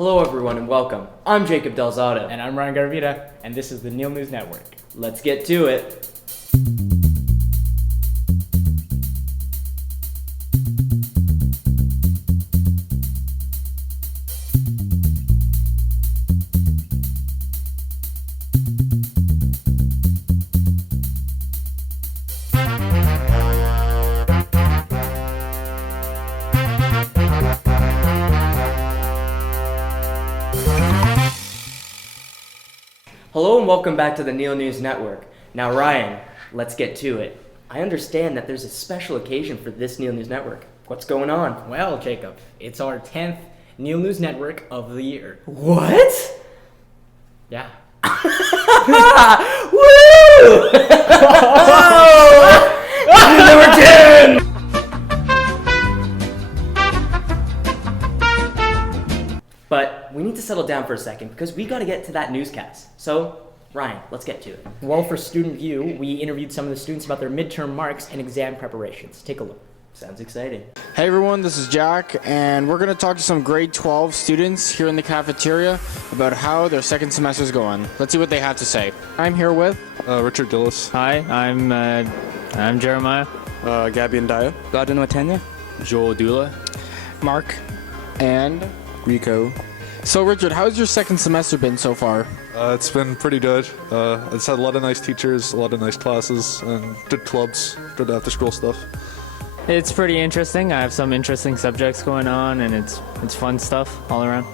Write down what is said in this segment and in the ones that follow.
Hello everyone and welcome. I'm Jacob Delzado. And I'm Ryan Garvita, and this is the Neil News Network. Let's get to it. Hello and welcome back to the Neil News Network. Now Ryan, let's get to it. I understand that there's a special occasion for this Neil News Network. What's going on? Well, Jacob, it's our 10th Neil News Network of the year. What? Yeah. Woo! Number 10! But we need to settle down for a second because we got to get to that newscast. So, Ryan, let's get to it. Well, for Student View, we interviewed some of the students about their midterm marks and exam preparations. Take a look. Sounds exciting. Hey everyone, this is Jack, and we're going to talk to some grade 12 students here in the cafeteria about how their second semester is going. Let's see what they have to say. I'm here with Richard Dillis. Hi, I'm Jeremiah. Gabby and Daya. Gordon Watenya. Joel Dula. Mark and Rico. So Richard, how's your second semester been so far? It's been pretty good. It's had a lot of nice teachers, a lot of nice classes, and did clubs, did after school stuff. It's pretty interesting. I have some interesting subjects going on, and it's fun stuff all around.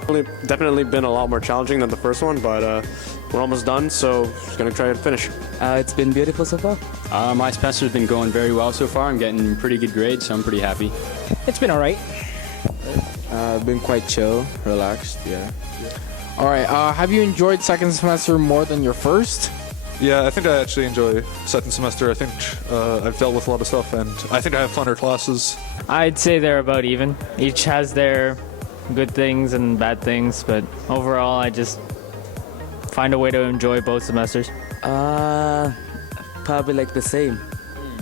Definitely been a lot more challenging than the first one, but we're almost done, so just gonna try and finish. It's been beautiful so far. My semester's been going very well so far. I'm getting pretty good grades, so I'm pretty happy. It's been all right. Been quite chill, relaxed, yeah. All right, have you enjoyed second semester more than your first? Yeah, I think I actually enjoy second semester. I think I've dealt with a lot of stuff, and I think I have funner classes. I'd say they're about even. Each has their good things and bad things, but overall, I just find a way to enjoy both semesters. Probably like the same.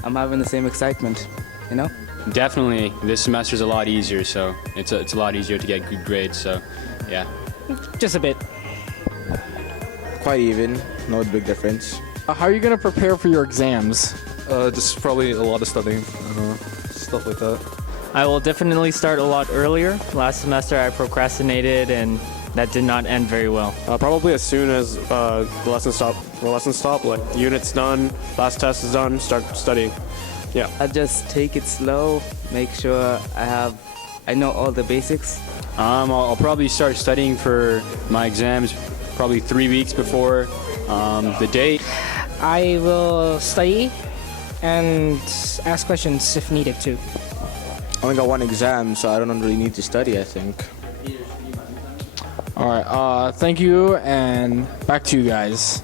I'm having the same excitement, you know? Definitely, this semester's a lot easier, so it's a lot easier to get good grades, so yeah. Just a bit. Quite even, no big difference. How are you going to prepare for your exams? Just probably a lot of studying, stuff like that. I will definitely start a lot earlier. Last semester, I procrastinated, and that did not end very well. Probably as soon as the lessons stop, like unit's done, last test is done, start studying. Yeah. I just take it slow, make sure I know all the basics. I'll probably start studying for my exams probably 3 weeks before the date. I will study and ask questions if needed to. I only got one exam, so I don't really need to study, I think. All right, thank you, and back to you guys.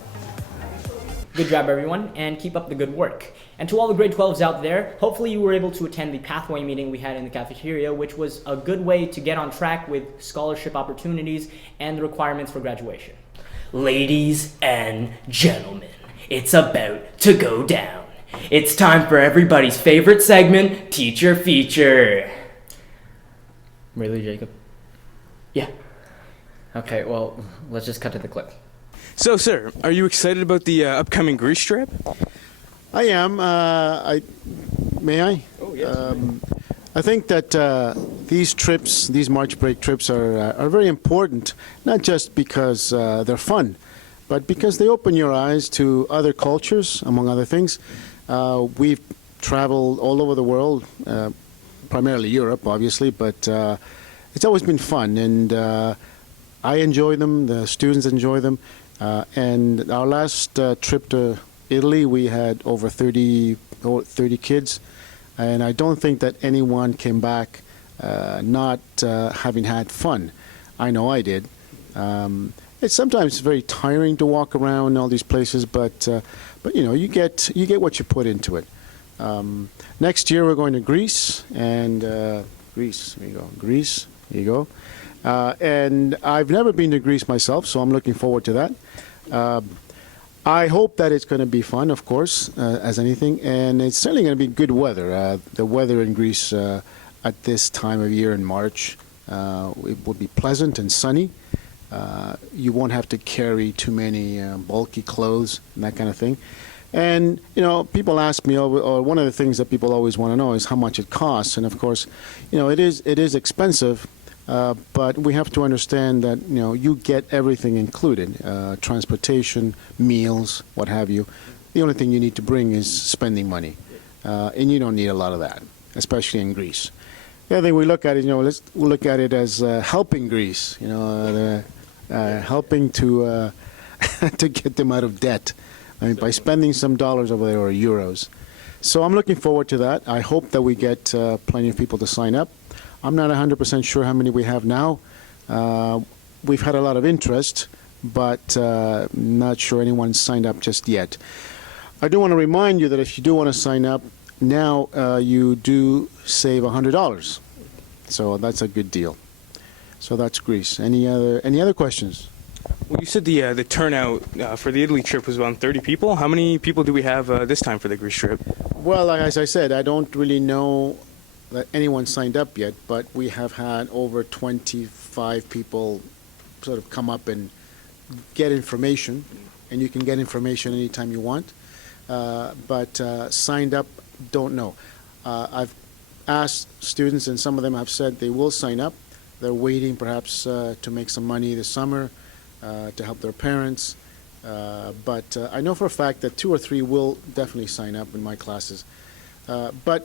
Good job, everyone, and keep up the good work. And to all the grade 12s out there, hopefully you were able to attend the pathway meeting we had in the cafeteria, which was a good way to get on track with scholarship opportunities and the requirements for graduation. Ladies and gentlemen, it's about to go down. It's time for everybody's favorite segment, Teacher Feature. Really, Jacob? Yeah. Okay, well, let's just cut to the clip. So, sir, are you excited about the upcoming Greece trip? I am. May I? Oh, yes. I think that these trips, these March break trips, are very important, not just because they're fun, but because they open your eyes to other cultures, among other things. We've traveled all over the world, primarily Europe, obviously, but it's always been fun, and I enjoy them, the students enjoy them, and our last trip to Italy, we had over 30 kids, and I don't think that anyone came back not having had fun. I know I did. It's sometimes very tiring to walk around all these places, but you know, you get what you put into it. Next year we're going to Greece, and Greece. There you go. Greece. There you go. And I've never been to Greece myself, so I'm looking forward to that. I hope that it's going to be fun, of course, as anything, and it's certainly going to be good weather. The weather in Greece at this time of year in March It will be pleasant and sunny. You won't have to carry too many bulky clothes and that kind of thing. And, you know, people ask me, or one of the things that people always want to know is how much it costs. And, of course, you know, it is expensive, but we have to understand that, you know, you get everything included, transportation, meals, what have you. The only thing you need to bring is spending money, and you don't need a lot of that, especially in Greece. The other thing we look at it, you know, we'll look at it as helping Greece, you know, helping to to get them out of debt. I mean, by spending some dollars over there or euros. So I'm looking forward to that. I hope that we get plenty of people to sign up. I'm not 100% sure how many we have now. We've had a lot of interest, but not sure anyone's signed up just yet. I do want to remind you that if you do want to sign up, now you do save $100. So that's a good deal. So that's Greece. Any other questions? Well, you said the turnout for the Italy trip was around 30 people. How many people do we have this time for the Greece trip? Well, as I said, I don't really know that anyone signed up yet, but we have had over 25 people sort of come up and get information, and you can get information anytime you want. But signed up, don't know. I've asked students, and some of them have said they will sign up. They're waiting perhaps to make some money this summer to help their parents. But I know for a fact that 2 or 3 will definitely sign up in my classes. But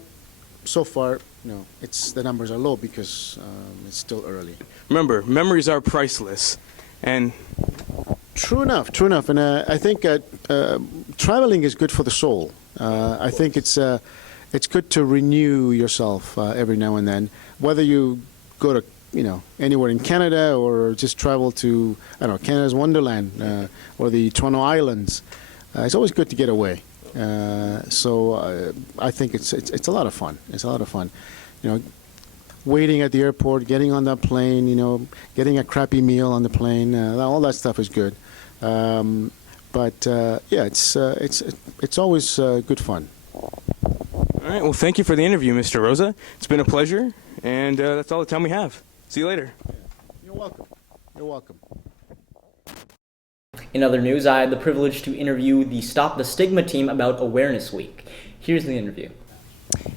so far, no, the numbers are low because it's still early. Remember, memories are priceless. And True enough. And I think traveling is good for the soul. I think it's good to renew yourself every now and then, whether you go to anywhere in Canada or just travel to Canada's Wonderland or the Toronto Islands. It's always good to get away. So I think it's a lot of fun. It's a lot of fun. Waiting at the airport, getting on that plane, getting a crappy meal on the plane, all that stuff is good. But it's always good fun. all right, well, thank you for the interview, Mr. Rosa. It's been a pleasure, and that's all the time we have. See you later. You're welcome. You're welcome. In other news, I had the privilege to interview the Stop the Stigma team about Awareness Week. Here's the interview.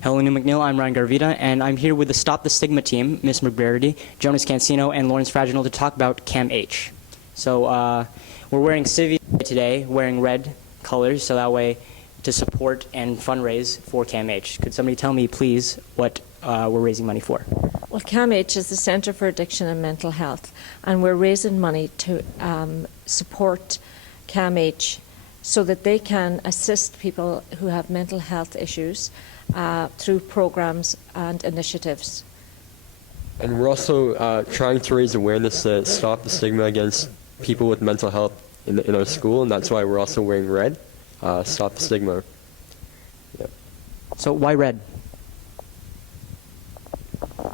Hello, New McNeil. I'm Ryan Garvita, and I'm here with the Stop the Stigma team, Miss McBrady, Jonas Cancino, and Lawrence Fraginal to talk about CAMH. So we're wearing civvy today, wearing red colors, so that way to support and fundraise for CAMH. Could somebody tell me, please, what we're raising money for? Well, CAMH is the Centre for Addiction and Mental Health, and we're raising money to support CAMH so that they can assist people who have mental health issues through programs and initiatives. And we're also trying to raise awareness to stop the stigma against people with mental health in our school, and that's why we're also wearing red. Stop the stigma. Yep. So why red?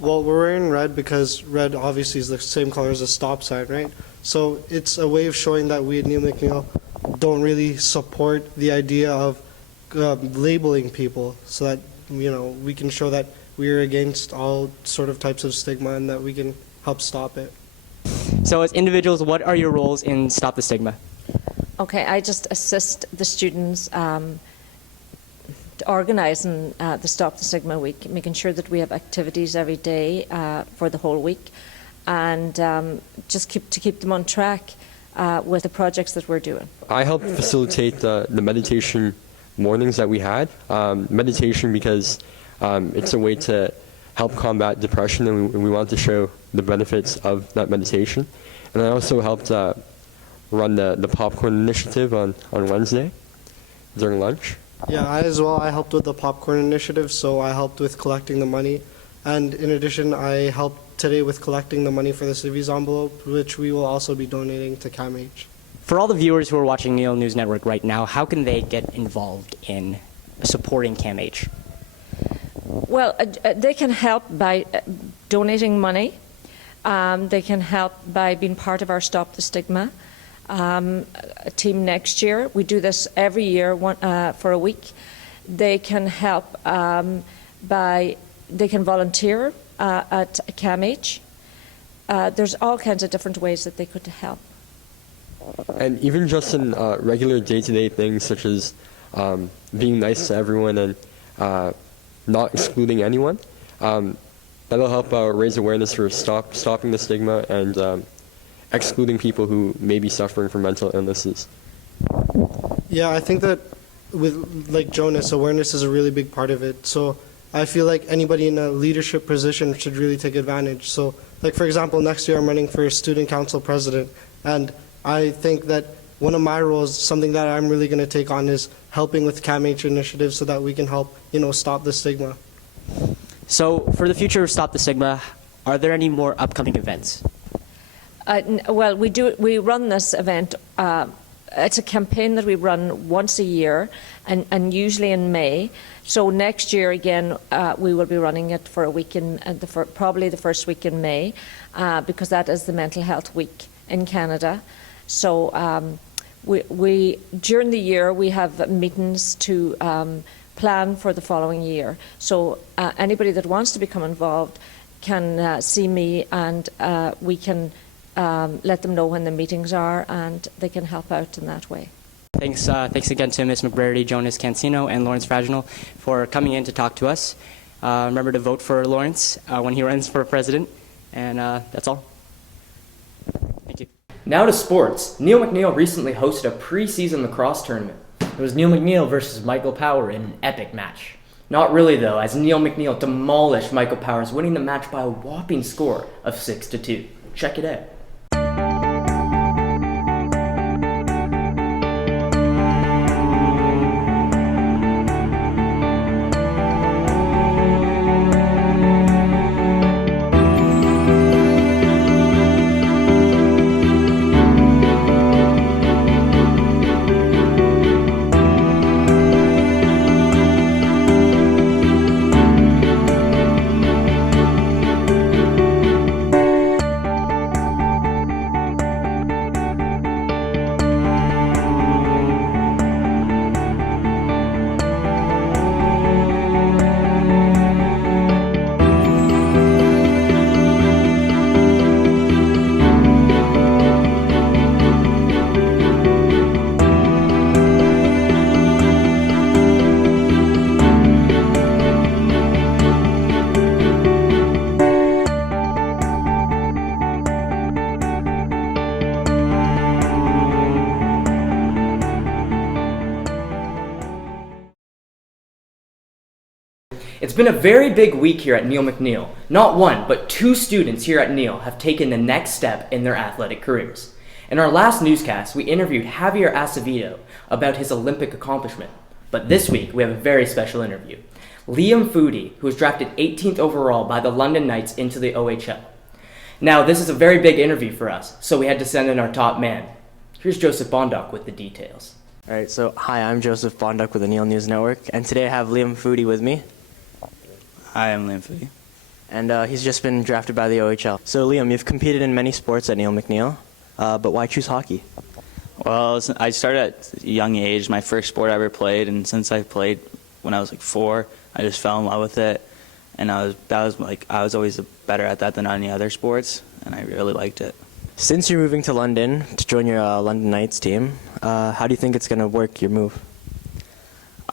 Well, we're wearing red because red obviously is the same color as a stop sign, right? So it's a way of showing that we at Neil McNeil don't really support the idea of labeling people, so that we can show that we're against all sort of types of stigma and that we can help stop it. So as individuals, what are your roles in Stop the Stigma? Okay, I just assist the students organising the Stop the Stigma Week, making sure that we have activities every day for the whole week, and just keep them on track with the projects that we're doing. I helped facilitate the meditation mornings that we had. Meditation because it's a way to help combat depression, and we want to show the benefits of that meditation. And I also helped run the popcorn initiative on Wednesday during lunch. Yeah, I helped with the popcorn initiative, so I helped with collecting the money. And in addition, I helped today with collecting the money for the Civies envelope, which we will also be donating to CAMH. For all the viewers who are watching Neil News Network right now, how can they get involved in supporting CAMH? Well, they can help by donating money. They can help by being part of our Stop the Stigma team next year. We do this every year for a week. They can help they can volunteer at CAMH. there's all kinds of different ways that they could help. And even just in regular day-to-day things such as being nice to everyone and not excluding anyone, that'll help raise awareness for stopping the stigma and excluding people who may be suffering from mental illnesses. Yeah, I think that with like Jonas, awareness is a really big part of it. So I feel like anybody in a leadership position should really take advantage. So like for example, next year I'm running for student council president, and I think that one of my roles, something that I'm really going to take on, is helping with CAMH initiatives so that we can help, stop the stigma. So for the future of Stop the Stigma, are there any more upcoming events? Well, we run this event. It's a campaign that we run once a year, and usually in May. So next year again, we will be running it for a week in probably the first week in May, because that is the Mental Health Week in Canada. So we during the year we have meetings to plan for the following year. So anybody that wants to become involved can see me, and we can let them know when the meetings are, and they can help out in that way. Thanks again to Ms. McBrady, Jonas Cancino, and Lawrence Fraginal for coming in to talk to us. Remember to vote for Lawrence when he runs for president, and that's all. Thank you. Now to sports. Neil McNeil recently hosted a preseason lacrosse tournament. It was Neil McNeil versus Michael Power in an epic match. Not really though, as Neil McNeil demolished Michael Powers, winning the match by a whopping score of 6-2. Check it out. It's been a very big week here at Neil McNeil. Not one, but two students here at Neil have taken the next step in their athletic careers. In our last newscast, we interviewed Javier Acevedo about his Olympic accomplishment. But this week, we have a very special interview. Liam Foudy, who was drafted 18th overall by the London Knights into the OHL. Now, this is a very big interview for us, so we had to send in our top man. Here's Joseph Bondoc with the details. All right, so hi, I'm Joseph Bondoc with the Neil News Network, and today I have Liam Foudy with me. Hi, I'm Liam Foudy. And he's just been drafted by the OHL. So Liam, you've competed in many sports at Neil McNeil, but why choose hockey? Well, I started at a young age, my first sport I ever played, and since I played when I was like 4, I just fell in love with it, and I was always better at that than any other sports, and I really liked it. Since you're moving to London to join your London Knights team, how do you think it's going to work, your move?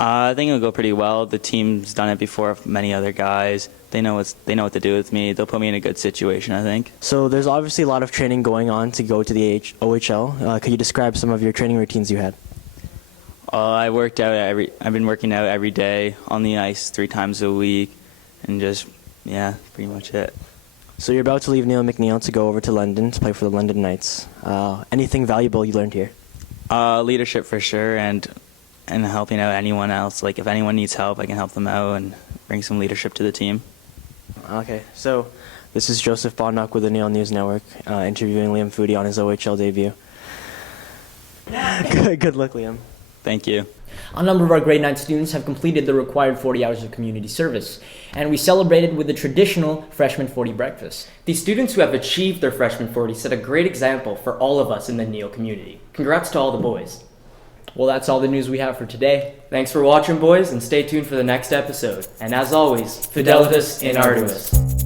I think it'll go pretty well. The team's done it before with many other guys. They know what to do with me. They'll put me in a good situation, I think. So there's obviously a lot of training going on to go to the OHL. Could you describe some of your training routines you had? I've been working out every day on the ice 3 times a week, and just, yeah, pretty much it. So you're about to leave Neil McNeil to go over to London to play for the London Knights. Anything valuable you learned here? Leadership for sure, and helping out anyone else. Like if anyone needs help, I can help them out and bring some leadership to the team. Okay, so this is Joseph Bondoc with the Neil News Network, interviewing Liam Foudy on his OHL debut. Good luck, Liam. Thank you. A number of our grade 9 students have completed the required 40 hours of community service, and we celebrated with the traditional freshman 40 breakfast. These students who have achieved their freshman 40 set a great example for all of us in the Neil community. Congrats to all the boys. Well, that's all the news we have for today. Thanks for watching, boys, and stay tuned for the next episode. And as always, Fidelitas in Arduis.